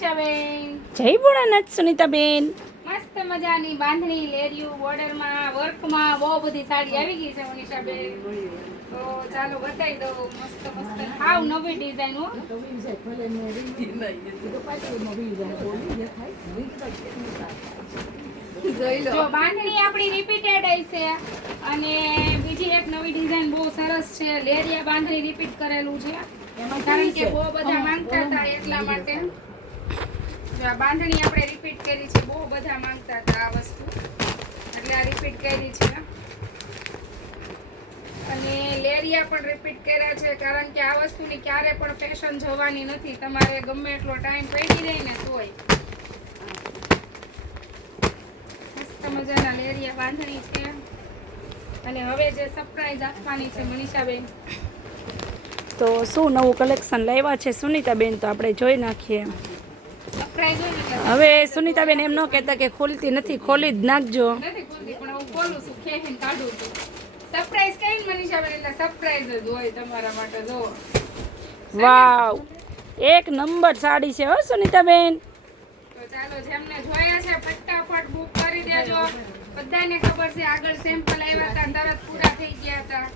જય ભોળાનાથ સુનીતાબેન. મસ્ત મજાની બાંધણી લેરિયું બોર્ડરમાં વર્કમાં બહુ બધી સાડી આવી ગઈ છે મનીષાબેન. તો ચાલો બતાવી દઉં મસ્ત મસ્ત હાવ નવી ડિઝાઇન હો. જો બાંધણી આપણી રિપીટેડ છે અને બીજી એક નવી ડિઝાઇન બહુ સરસ છે. લેરિયા બાંધણી રિપીટ કરેલું છે કારણ કે બહુ બધા માંગતા હતા એટલા માટે. જો આ બાંધણી આપણે રિપીટ કરી છે, બહુ બધા માંગતા હતા આ વસ્તુ એટલે આ રિપીટ કરી છે. અને લેરિયા પણ રિપીટ કર્યા છે કારણ કે આ વસ્તુની ક્યારે પણ ફેશન જવાની નથી. તમારે ગમે એટલો ટાઈમ પડી જાય ને તોય. મસ્ત મજાના લેરિયા બાંધણી છે અને હવે જે સરપ્રાઈઝ આપવાની છે મનીષાબેન. તો શું નવું કલેક્શન લાવ્યા છે સુનીતાબેન, તો આપણે જોઈ નાખીએ. હવે સુનીતાબેન એમ ન કહેતા કે ખોલતી નથી, ખોલી જ નાખજો. નથી ખોલતી પણ હું ખોલું છું, ખેહીને કાઢું છું. સરપ્રાઈઝ કઈ મનીષાબેન એટલે સરપ્રાઈઝ જ હોય તમારા માટે. જો વાવ, એક નંબર સાડી છે હો સુનીતાબેન. તો ચાલો જેમને જોયા છે ફટાફટ બુક કરી દેજો. બધાને ખબર છે આગળ સેમ્પલ આવ્યા હતા તરત પૂરા થઈ ગયા હતા.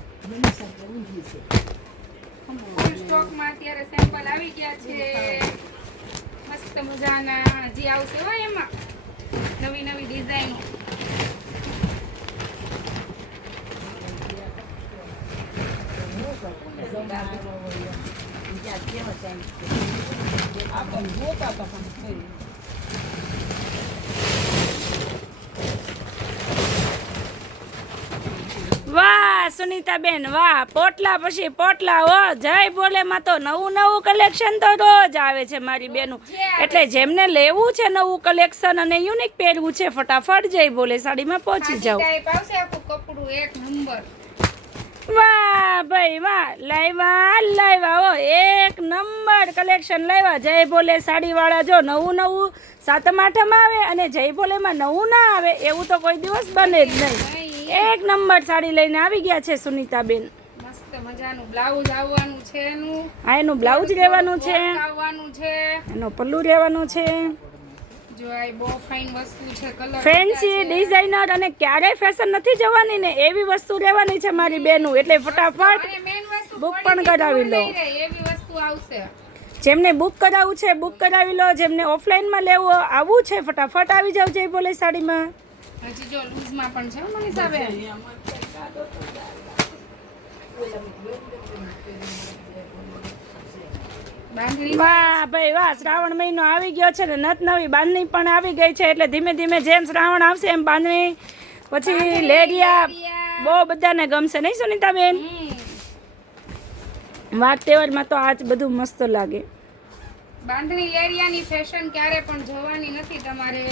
ફૂલ સ્ટોકમાં અત્યારે સેમ્પલ આવી ગયા છે. મસ્ત મજાના હજી આવશે હો એમાં નવી નવી ડિઝાઇનો. વાહ સુનીતાબેન વાહ, પોટલા પછી પોટલા હો. જય બોલે માં તો નવું નવું કલેક્શન તો રોજ આવે છે મારી બેનું. એટલે જેમને લેવું છે નવું કલેક્શન અને યુનિક પહેરવું છે ફટાફટ જય બોલે સાડીમાં પહોંચી જાવ. આવશે આખું કપડું એક નંબર. વાહ ભાઈ વાહ, લાવ્યા હો એક નંબર કલેક્શન લાવ્યા. જય ભોલે સાડી વાળા જો નવું નવું સાતમ આઠમ આવે અને જય ભોલેમાં નવું ના આવે એવું તો કોઈ દિવસ બને જ નહીં. એક નંબર સાડી લઈને આવી ગયા છે સુનીતાબેન. મસ્ત મજાનું બ્લાઉઝ આવવાનું છે એનું. હા, એનું બ્લાઉઝ રહેવાનું છે, આવવાનું છે, એનું પલ્લુ રહેવાનું છે. જો આ બહુ ફાઇન વસ્તુ છે. કલર ફેન્સી ડિઝાઇનર અને ક્યારેય ફેશન નથી જવાની ને એવી વસ્તુ રહેવાની છે મારી બેનું. એટલે ફટાફટ બુક પણ કરાવી લો. એવી વસ્તુ આવશે. જેમને બુક કરાવવું છે બુક કરાવી લો. જેમને ઓફલાઈનમાં લેવું આવવું છે ફટાફટ આવી જાવ જય બોલે સાડીમાં. હજી જો લૂઝમાં પણ છે મનીષાબેન. વાહ ભાઈ વાહ, શ્રાવણ મહિનો આવી ગયો છે ને નત નવી બાંધણી પણ આવી ગઈ છે. એટલે ધીમે ધીમે જેમ શ્રાવણ આવશે એમ બાંધણી પછી લેરિયા બહુ બધાને ગમશે નહીં સુનીતાબેન? વાર તહેવારમાં તો આજ બધું મસ્ત લાગે. બાંધણી લેરિયાની ફેશન ક્યારે પણ જવાની નથી તમારે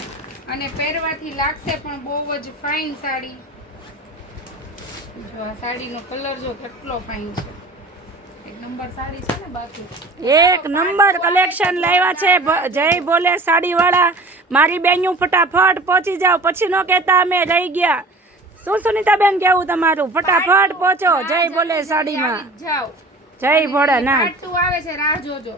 અને પહેરવાથી લાગશે પણ બહુ જ ફાઇન સાડી. જો આ સાડીનો કલર જો કેટલો ફાઇન છે. એક નંબર સાડી છે ને. બાકી એક નંબર કલેક્શન લાવ્યા છે જય બોલે સાડી વાળા. મારી બેન્યુ ફટાફટ પહોંચી જાવ, પછી નો કહેતા અમે રહી ગયા. શું સુનીતાબેન કેવું તમારું? ફટાફટ પહોંચો જય બોલે સાડીમાં. જાઓ. જય ભોળાનાથ. પાર્ટ 2 આવે છે, રાહ જોજો.